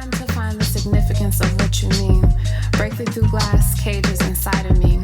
time to find the significance of what you mean. Breaking through glass cages inside of me.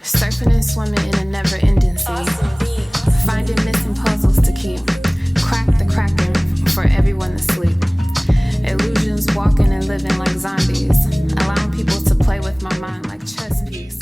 Surfing and swimming in a never-ending sea. Finding missing puzzles to keep. Crack the cracking for everyone to sleep. Illusions walking and living like zombies. Allowing people to play with my mind like chess piece.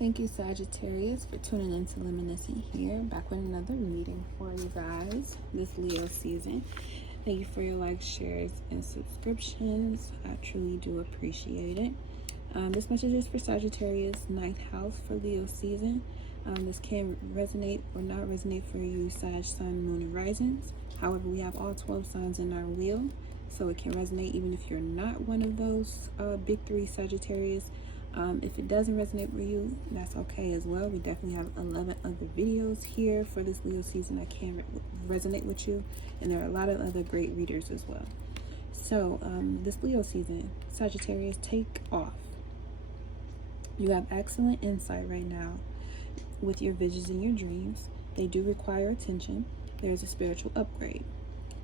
Thank you, Sagittarius, for tuning into Luminescent here. Back with another reading for you guys this Leo season. Thank you for your likes, shares, and subscriptions. I truly do appreciate it. This message is for Sagittarius, 9th house for Leo season. This can resonate or not resonate for you, Sag, Sun, Moon, and Risings. However, we have all 12 signs in our wheel, so it can resonate even if you're not one of those big three Sagittarius. If it doesn't resonate with you, that's okay as well. We definitely have 11 other videos here for this Leo season that can resonate with you, and there are a lot of other great readers as well. So this Leo season, Sagittarius, take off. You have excellent insight right now with your visions and your dreams. They do require attention. There's a spiritual upgrade.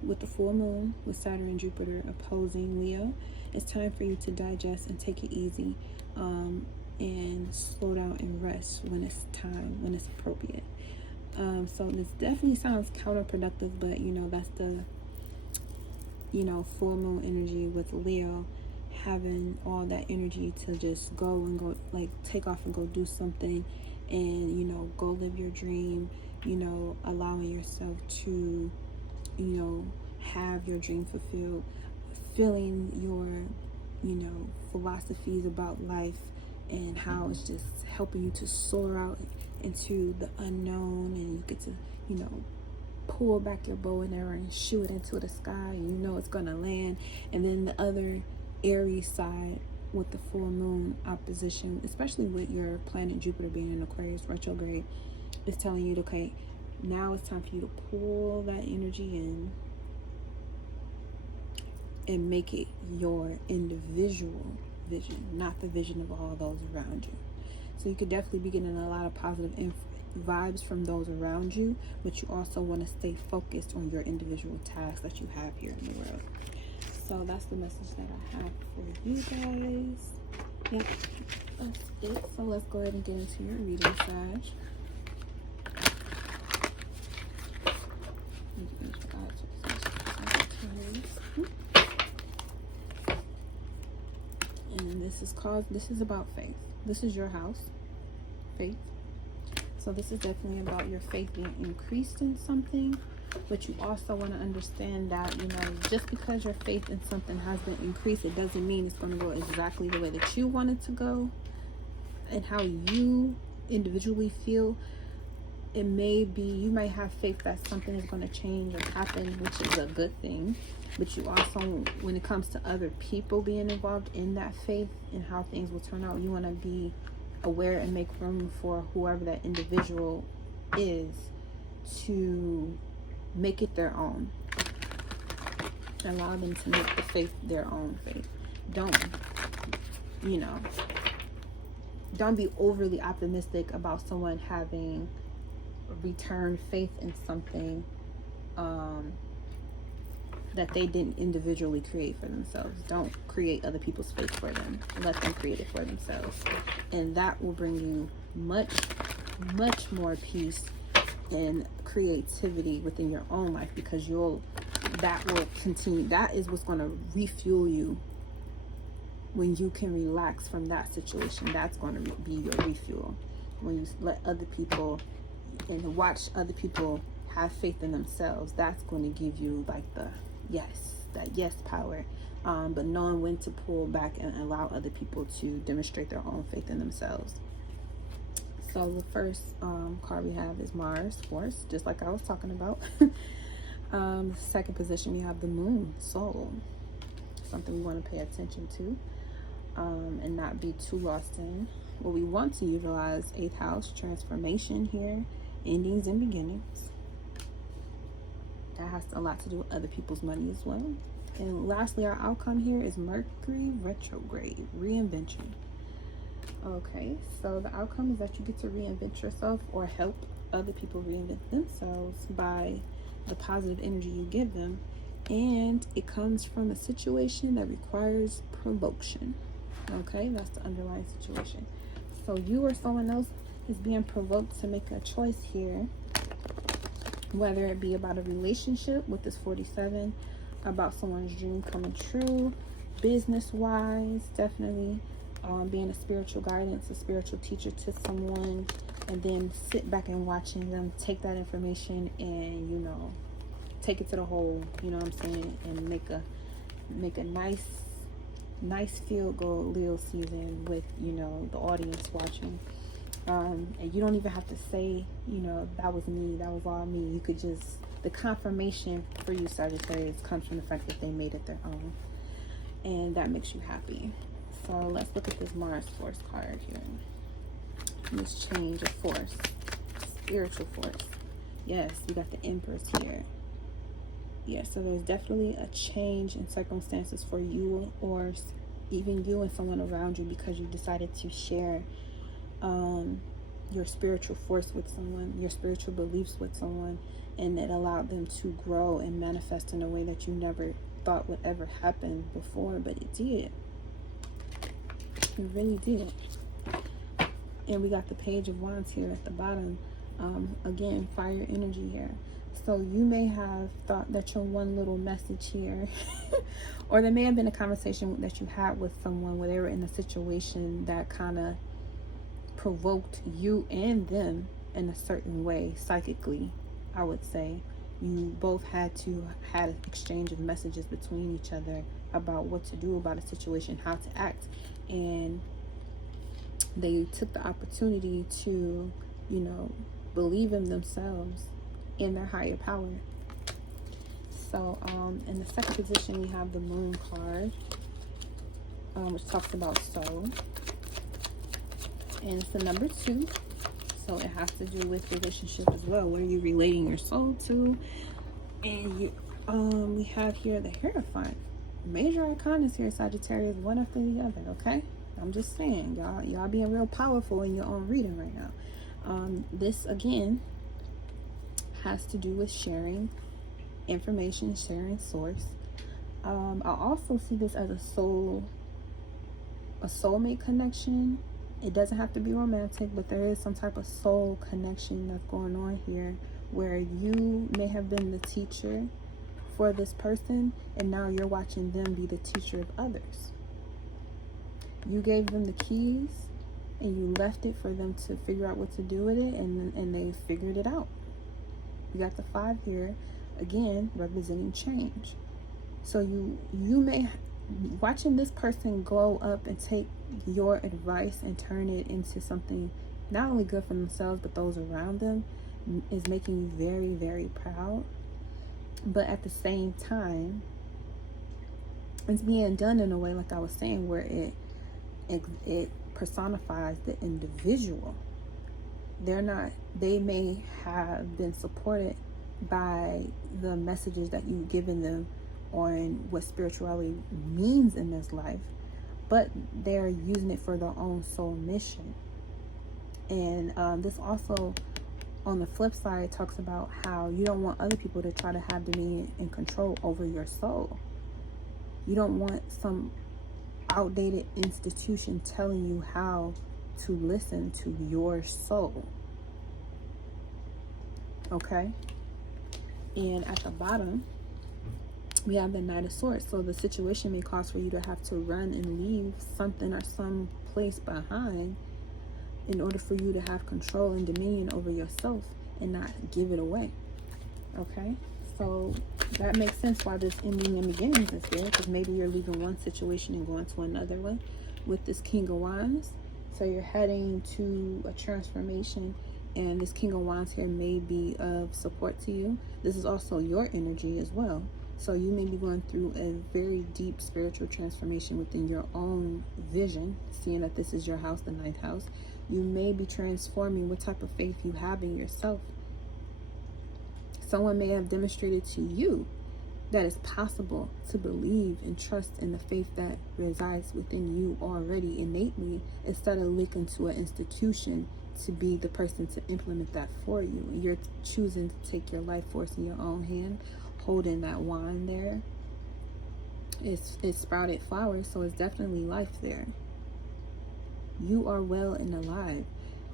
With the full moon, with Saturn and Jupiter opposing Leo, it's time for you to digest and take it easy, and slow down and rest when it's time, when it's appropriate. So this definitely sounds counterproductive, but that's the full moon energy with Leo, having all that energy to just go, like take off and go do something, and go live your dream, allowing yourself to have your dream fulfilled, feeling your philosophies about life and how it's just helping you to soar out into the unknown, and you get to pull back your bow and arrow and shoot it into the sky, and it's gonna land. And then the other Aries side with the full moon opposition, especially with your planet Jupiter being in Aquarius retrograde, is telling you, okay, now it's time for you to pull that energy in and make it your individual vision, not the vision of all those around you. So you could definitely be getting a lot of positive vibes from those around you, but you also want to stay focused on your individual tasks that you have here in the world. So that's the message that I have for you guys. Yep, that's it. So let's go ahead and get into your reading, Sag. And this is about faith. This is your house, faith. So this is definitely about your faith being increased in something, but you also want to understand that, just because your faith in something has been increased, it doesn't mean it's going to go exactly the way that you want it to go and how you individually feel. It may be, you might have faith that something is going to change or happen, which is a good thing, but you also, when it comes to other people being involved in that faith and how things will turn out, you want to be aware and make room for whoever that individual is to make it their own. Allow them to make the faith their own faith. Don't be overly optimistic about someone having return faith in something that they didn't individually create for themselves. Don't create other people's faith for them. Let them create it for themselves, and that will bring you much more peace and creativity within your own life, because that will continue. That is what's going to refuel you when you can relax from that situation. That's going to be your refuel when you let other people and watch other people have faith in themselves. That's going to give you like that yes power, but knowing when to pull back and allow other people to demonstrate their own faith in themselves. So the first card we have is Mars, Force, just like I was talking about. Second position, we have the Moon, Soul, something we want to pay attention to, and not be too lost in. What we want to utilize, 8th house, transformation here, endings and beginnings. That has a lot to do with other people's money as well. And lastly, our outcome here is Mercury retrograde, reinvention. Okay, so the outcome is that you get to reinvent yourself or help other people reinvent themselves by the positive energy you give them And it comes from a situation that requires provocation. Okay, that's the underlying situation. So you or someone else is being provoked to make a choice here, whether it be about a relationship with this 47, about someone's dream coming true, business wise, definitely being a spiritual guidance, a spiritual teacher to someone, and then sit back and watching them take that information and, you know, take it to the whole, you know what I'm saying, and make a nice field goal Leo season with, you know, the audience watching. And you don't even have to say, you know, that was me, that was all me. You could just, the confirmation for you Sagittarius comes from the fact that they made it their own, and that makes you happy. So let's look at this Mars force card here. This change of force, spiritual force. Yes, you got the Empress here. Yeah, so there's definitely a change in circumstances for you, or even you and someone around you, because you decided to share your spiritual force with someone, your spiritual beliefs with someone, and it allowed them to grow and manifest in a way that you never thought would ever happen before, but it did. It really did. And we got the Page of Wands here at the bottom. Again, fire energy here. So you may have thought that your one little message here or there may have been a conversation that you had with someone where they were in a situation that kind of provoked you and them in a certain way, psychically, I would say. You both had an exchange of messages between each other about what to do about a situation, how to act, and they took the opportunity to, you know, believe in themselves, in their higher power. So in the second position we have the Moon card, which talks about soul, and it's the number 2, so it has to do with relationship as well. What are you relating your soul to? And you we have here the Hierophant. Major arcanas here, Sagittarius, one after the other. Okay, I'm just saying, y'all being real powerful in your own reading right now. This again has to do with sharing information, sharing source. I also see this as a soulmate connection. It doesn't have to be romantic, but there is some type of soul connection that's going on here, where you may have been the teacher for this person, and now you're watching them be the teacher of others. You gave them the keys and you left it for them to figure out what to do with it, and they figured it out. You got the 5 here, again representing change. So you may, watching this person grow up and take your advice and turn it into something not only good for themselves but those around them, is making you very, very proud. But at the same time, it's being done in a way, like I was saying, where it personifies the individual. They may have been supported by the messages that you've given them on what spirituality means in this life, but they're using it for their own soul mission. And this also, on the flip side, talks about how you don't want other people to try to have dominion and control over your soul. You don't want some outdated institution telling you how to listen to your soul. Okay? And at the bottom, we have the Knight of Swords. So the situation may cause for you to have to run and leave something or some place behind in order for you to have control and dominion over yourself and not give it away. Okay? So that makes sense why this ending and beginnings is there, because maybe you're leaving one situation and going to another one with this King of Wands. So you're heading to a transformation, and this King of Wands here may be of support to you. This is also your energy as well. So you may be going through a very deep spiritual transformation within your own vision, seeing that this is your house, the 9th house. You may be transforming what type of faith you have in yourself. Someone may have demonstrated to you that it's possible to believe and trust in the faith that resides within you already innately, instead of looking to an institution to be the person to implement that for you. And you're choosing to take your life force in your own hand, holding that wand there. It's sprouted flowers, so it's definitely life there. You are well and alive.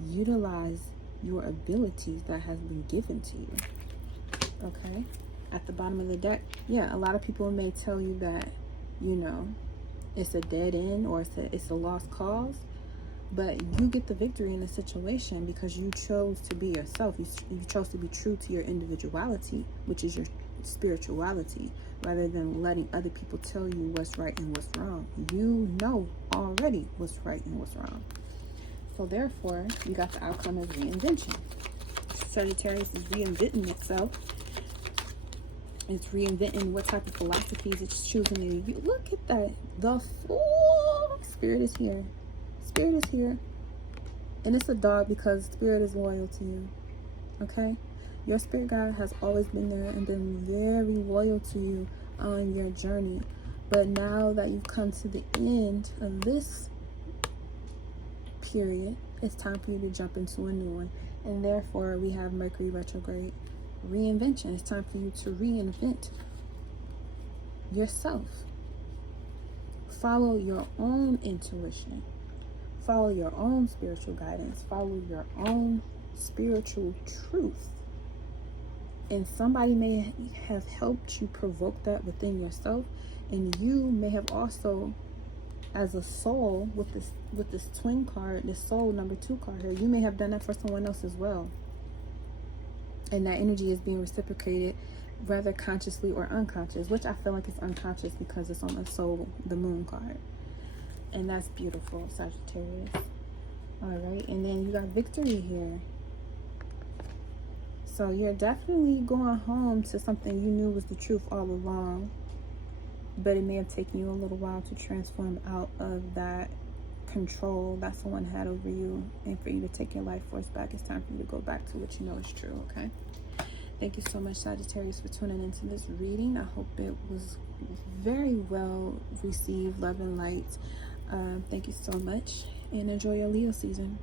Utilize your abilities that has been given to you. Okay? At the bottom of the deck, yeah, a lot of people may tell you that, you know, it's a dead end or it's a lost cause, but you get the victory in the situation because you chose to be yourself. You chose to be true to your individuality, which is your spirituality, rather than letting other people tell you what's right and what's wrong. You know already what's right and what's wrong. So therefore, you got the outcome of reinvention. Sagittarius is reinventing itself. It's reinventing what type of philosophies it's choosing to use. Look at that. The Fool. Spirit is here. Spirit is here. And it's a dog because Spirit is loyal to you. Okay? Your spirit guide has always been there and been very loyal to you on your journey. But now that you've come to the end of this period, it's time for you to jump into a new one. And therefore, we have Mercury retrograde. Reinvention. It's time for you to reinvent yourself. Follow your own intuition. Follow your own spiritual guidance. Follow your own spiritual truth. And somebody may have helped you provoke that within yourself. And you may have also, as a soul, with this twin card, this soul number 2 card here, you may have done that for someone else as well. And that energy is being reciprocated, rather consciously or unconscious, which I feel like it's unconscious because it's on the soul, the moon card. And that's beautiful, Sagittarius. All right, and then you got victory here. So you're definitely going home to something you knew was the truth all along, but it may have taken you a little while to transform out of that control that someone had over you, and for you to take your life force back. It's time for you to go back to what you know is true. Okay, thank you so much, Sagittarius, for tuning into this reading. I hope it was very well received, love and light. Thank you so much, and enjoy your Leo season.